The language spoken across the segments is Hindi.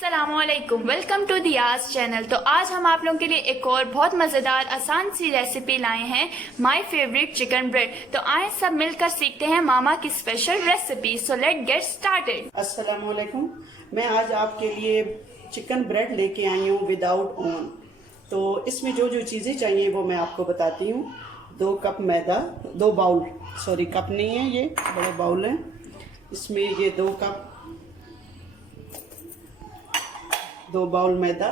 अस्सलामुअलैकुम, वेलकम टू दियाज चैनल। तो आज हम आप लोगों के लिए एक और बहुत मज़ेदार आसान सी रेसिपी लाए हैं, माय फेवरेट चिकन ब्रेड। तो आए सब मिलकर सीखते हैं मामा की special recipe. So let get started. अस्सलामुअलैकुम। मैं आज आपके लिए चिकन ब्रेड लेके आई हूँ विदाउट ओवन। तो इसमें जो जो चीज़ें चाहिए वो मैं आपको बताती हूँ। 2 कप मैदा, 2 बाउल, सॉरी कप नहीं है, ये बड़े बाउल है। इसमें ये 2 बाउल मैदा,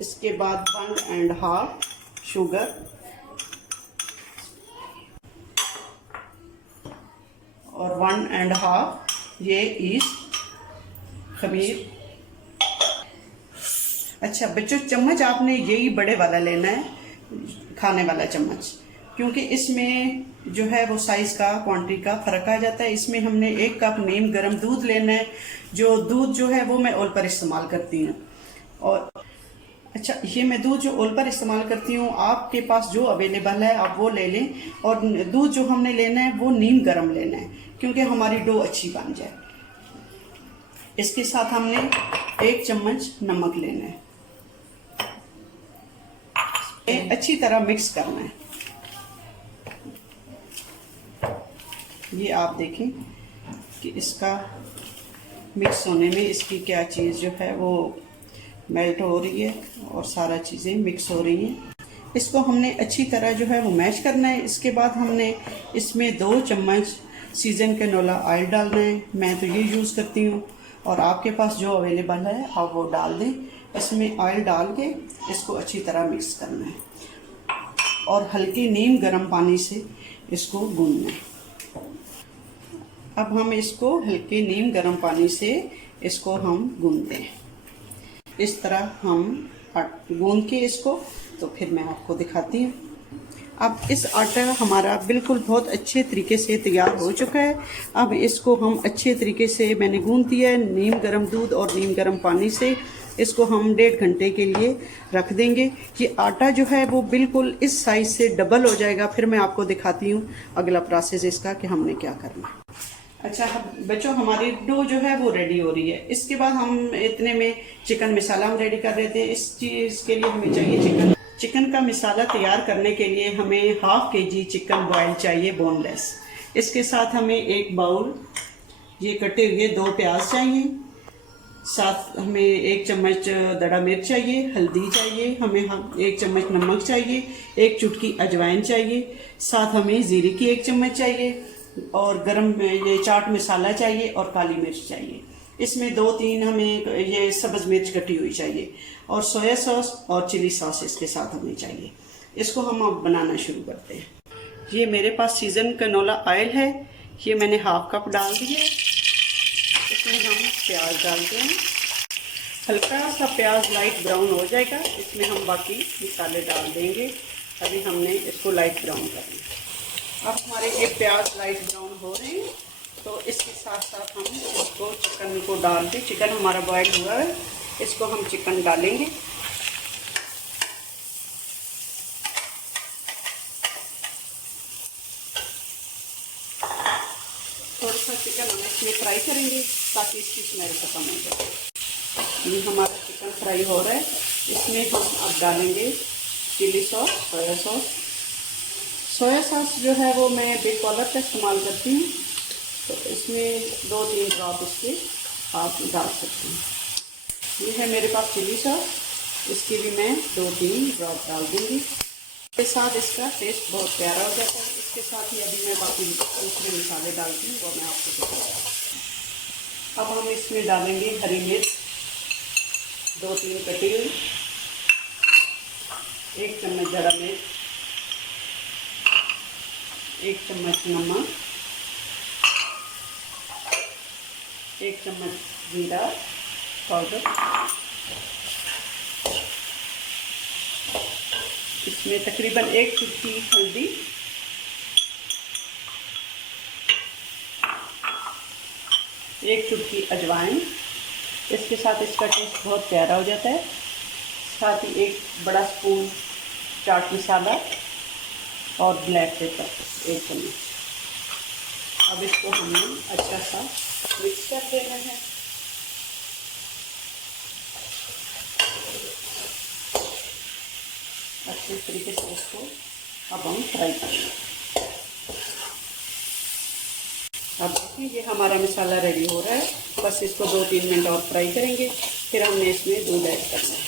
इसके बाद 1.5 शुगर और 1.5 ये ईस्ट खमीर। अच्छा बच्चों, चम्मच आपने यही बड़े वाला लेना है, खाने वाला चम्मच, क्योंकि इसमें जो है वो साइज का क्वांटिटी का फर्क आ जाता है। इसमें हमने 1 कप नीम गर्म दूध लेना है। जो दूध जो है वो मैं ओल पर इस्तेमाल करती हूँ। और अच्छा, ये मैं दूध जो ओल पर इस्तेमाल करती हूँ, आपके पास जो अवेलेबल है आप वो ले लें। और दूध जो हमने लेना है वो नीम गर्म लेना है, क्योंकि हमारी डो अच्छी बन जाए। इसके साथ हमने 1 चम्मच नमक लेना है। अच्छी तरह मिक्स करना है। ये आप देखें कि इसका मिक्स होने में इसकी क्या चीज़ जो है वो मेल्ट हो रही है और सारा चीज़ें मिक्स हो रही हैं। इसको हमने अच्छी तरह जो है वो मैश करना है। इसके बाद हमने इसमें 2 चम्मच सीजन कैनोला ऑयल डालना है। मैं तो ये यूज़ करती हूँ, और आपके पास जो अवेलेबल है आप वो डाल दें। इसमें ऑयल डाल के इसको अच्छी तरह मिक्स करना है और हल्के नीम गर्म पानी से इसको गूंदना है। अब हम इसको हल्के नीम गर्म पानी से इसको हम गूंदते हैं। इस तरह हम गूंद के इसको, तो फिर मैं आपको दिखाती हूँ। अब इस आटा हमारा बिल्कुल बहुत अच्छे तरीके से तैयार हो चुका है। अब इसको हम अच्छे तरीके से मैंने गूंद दिया है नीम गर्म दूध और नीम गर्म पानी से। इसको हम 1.5 घंटे के लिए रख देंगे। ये आटा जो है वो बिल्कुल इस साइज से डबल हो जाएगा। फिर मैं आपको दिखाती हूँ अगला प्रोसेस इसका कि हमने क्या करना है। अच्छा बच्चों, हमारी डो जो है वो रेडी हो रही है। इसके बाद हम इतने में चिकन मसाला हम रेडी कर रहे थे। इस चीज़ के लिए हमें चाहिए चिकन का मसाला तैयार करने के लिए हमें 1/2 kg चिकन बॉयल चाहिए, बोनलेस। इसके साथ हमें 1 बाउल ये कटे हुए 2 प्याज चाहिए। साथ हमें 1 चम्मच दड़ा मिर्च चाहिए, हल्दी चाहिए, हमें 1 चम्मच नमक चाहिए, 1 चुटकी अजवाइन चाहिए, साथ हमें जीरे की 1 चम्मच चाहिए, और गरम ये चाट मसाला चाहिए, और काली मिर्च चाहिए। इसमें 2-3 हमें ये सब्ज़ मिर्च कटी हुई चाहिए, और सोया सॉस और चिली सॉस इसके साथ हमें चाहिए। इसको हम अब बनाना शुरू करते हैं। ये मेरे पास सीजन कैनोला ऑयल है, ये मैंने 1/2 कप डाल दिया। इसमें हम प्याज डालते हैं। हल्का सा प्याज लाइट ब्राउन हो जाएगा, इसमें हम बाकी मसाले डाल देंगे। अभी हमने इसको लाइट ब्राउन करना है। अब हमारे ये प्याज लाइट ब्राउन हो रहे हैं, तो इसके साथ साथ हम इसको चिकन को डाल के, चिकन हमारा बॉयल हुआ है, इसको हम चिकन डालेंगे। थोड़ा सा चिकन हम इसमें फ्राई करेंगे ताकि इसकी स्मेल खत्म हो जाए। ये हमारा चिकन फ्राई हो रहा है। इसमें हम अब डालेंगे chilli sauce, soya sauce. Soya sauce जो है वो मैं बिग कॉलर का इस्तेमाल करती हूँ, तो इसमें 2-3 ड्रॉप इसके आप डाल सकते हैं। ये है मेरे पास चिली सॉस, इसकी भी मैं 2-3 ड्रॉप डाल दूँगी। इसके साथ इसका टेस्ट बहुत प्यारा हो जाता है। इसके साथ ही अभी मैं बाकी दूसरे मसाले डालती हूँ, वो मैं आपको दिखाऊँगी। अब हम इसमें डालेंगे हरी मिर्च 2-3 कटी हुई, 1 चम्मच दड़ा मिर्च, 1 चम्मच नमक, 1 चम्मच जीरा पाउडर। इसमें तकरीबन 1 चुटकी हल्दी, 1 चुटकी अजवाइन। इसके साथ इसका टेस्ट बहुत प्यारा हो जाता है। साथ ही 1 बड़ा स्पून चाट मसाला और ब्लैक पेपर 1 चम्मच। अब इसको हमने अच्छा सा मिक्स कर देना है। इस तरीके से इसको अब हम फ्राई करेंगे। अब देखिए ये हमारा मसाला रेडी हो रहा है, बस इसको 2-3 मिनट और फ्राई करेंगे, फिर हमने इसमें दूध ऐड करना है।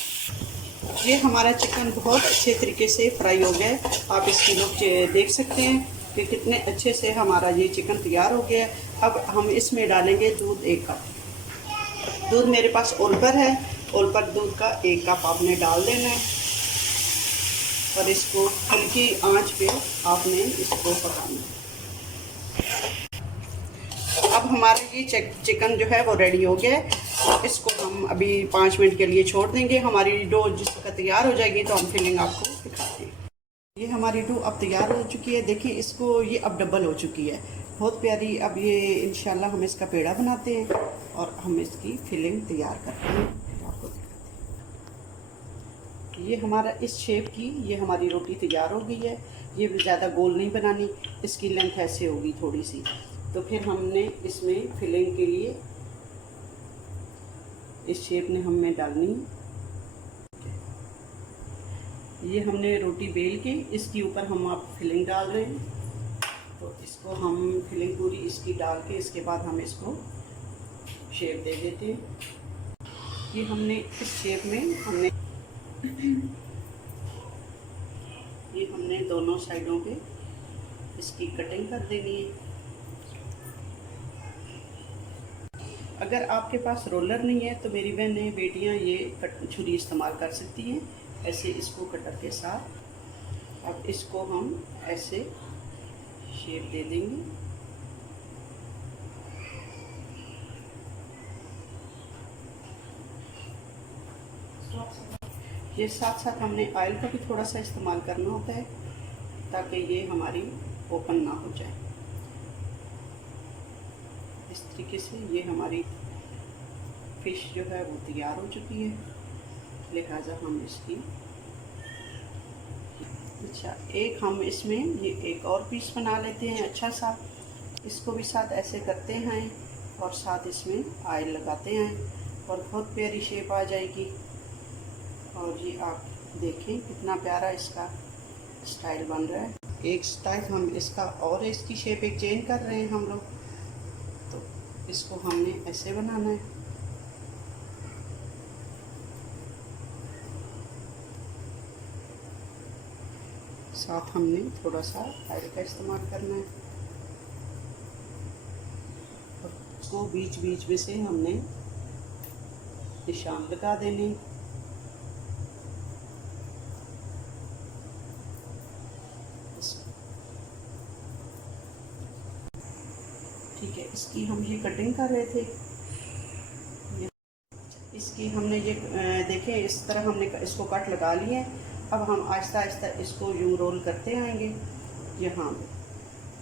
ये हमारा चिकन बहुत अच्छे तरीके से फ्राई हो गया है। आप इसकी लुक देख सकते हैं कि कितने अच्छे से हमारा ये चिकन तैयार हो गया है। अब हम इसमें डालेंगे दूध 1 कप। दूध मेरे पास ओलपर है, ओलपर दूध का 1 कप आपने डाल देना है और इसको हल्की आंच पे आपने इसको पकाना है। अब हमारा ये चिकन जो है वो रेडी हो गया है। इसको हम अभी 5 मिनट के लिए छोड़ देंगे। हमारी डो जिसका तैयार हो जाएगी तो हम फिलिंग आपको दिखाते हैं। ये हमारी डो अब तैयार हो चुकी है। देखिए इसको ये अब डबल हो चुकी है, बहुत प्यारी। अब ये इंशाल्लाह हम इसका पेड़ा बनाते हैं और हम इसकी फिलिंग तैयार करते हैं, आपको दिखाते हैं। ये हमारा इस शेप की ये हमारी रोटी तैयार हो गई है। ये ज़्यादा गोल नहीं बनानी, इसकी लेंथ ऐसे होगी थोड़ी सी। तो फिर हमने इसमें फिलिंग के लिए इस शेप में हमें डालनी है। ये हमने रोटी बेल के इसके ऊपर हम आप फिलिंग डाल रहे हैं। तो इसको हम फिलिंग पूरी इसकी डाल के इसके बाद हम इसको शेप दे देते हैं। ये हमने इस शेप में हमने दोनों साइडों पे इसकी कटिंग कर देनी है। अगर आपके पास रोलर नहीं है तो मेरी बहनें बेटियां ये छुरी इस्तेमाल कर सकती हैं, ऐसे इसको कटर के साथ। अब इसको हम ऐसे शेप दे देंगे। ये साथ साथ हमने ऑयल का भी थोड़ा सा इस्तेमाल करना होता है ताकि ये हमारी ओपन ना हो जाए। इस तरीके से ये हमारी फिश जो है वो तैयार हो चुकी है, लिहाजा हम इसकी एक हम इसमें ये एक और पीस बना लेते हैं अच्छा सा। इसको भी साथ ऐसे करते हैं और साथ इसमें ऑयल लगाते हैं और बहुत प्यारी शेप आ जाएगी। और ये आप देखें कितना प्यारा इसका स्टाइल बन रहा है। एक स्टाइल हम इसका और इसकी शेप एक चेंज कर रहे हैं हम लोग। तो इसको हमने ऐसे बनाना है। साथ हमने थोड़ा सा ऑयल का इस्तेमाल करना है और उसको बीच बीच में से हमने निशान लगा देने। ठीक है, इसकी हम ये कटिंग कर रहे थे। इसकी हमने ये देखें इस तरह हमने इसको कट लगा लिए। अब हम आहिस्ता आहिस्ता इसको यूं रोल करते आएंगे यहाँ पे।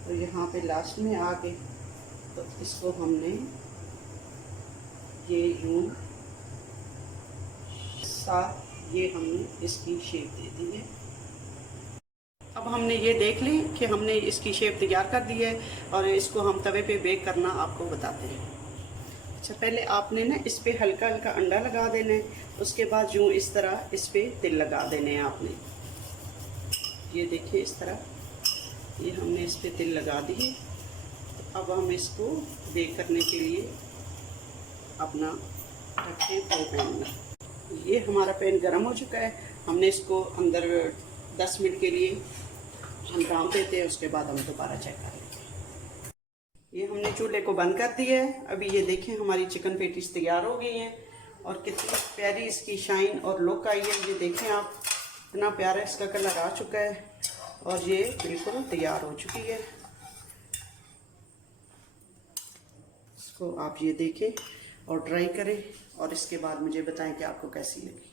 तो यहाँ पे लास्ट में आके तो इसको हमने ये यूं साथ ये हमने इसकी शेप दे दी है। अब हमने ये देख ली कि हमने इसकी शेप तैयार कर दी है और इसको हम तवे पे बेक करना आपको बताते हैं। अच्छा, पहले आपने ना इस पे हल्का हल्का अंडा लगा देना है, उसके बाद यूँ इस तरह इस पे तिल लगा देने हैं आपने। ये देखिए इस तरह ये हमने इस पे तिल लगा दिए। तो अब हम इसको बेक करने के लिए अपना रखें फ्राई पैन में। ये हमारा पैन गर्म हो चुका है। हमने इसको अंदर 10 मिनट के लिए हम डाल देते हैं, उसके बाद हम दोबारा चेक कर लेते हैं। ये हमने चूल्हे को बंद कर दिया है। अभी ये देखें हमारी चिकन पेटीज तैयार हो गई हैं और कितनी प्यारी इसकी शाइन और लुक आई है। ये देखें आप, इतना प्यारा इसका कलर आ चुका है और ये बिल्कुल तैयार हो चुकी है। इसको आप ये देखें और ट्राई करें और इसके बाद मुझे बताएं कि आपको कैसी लगी।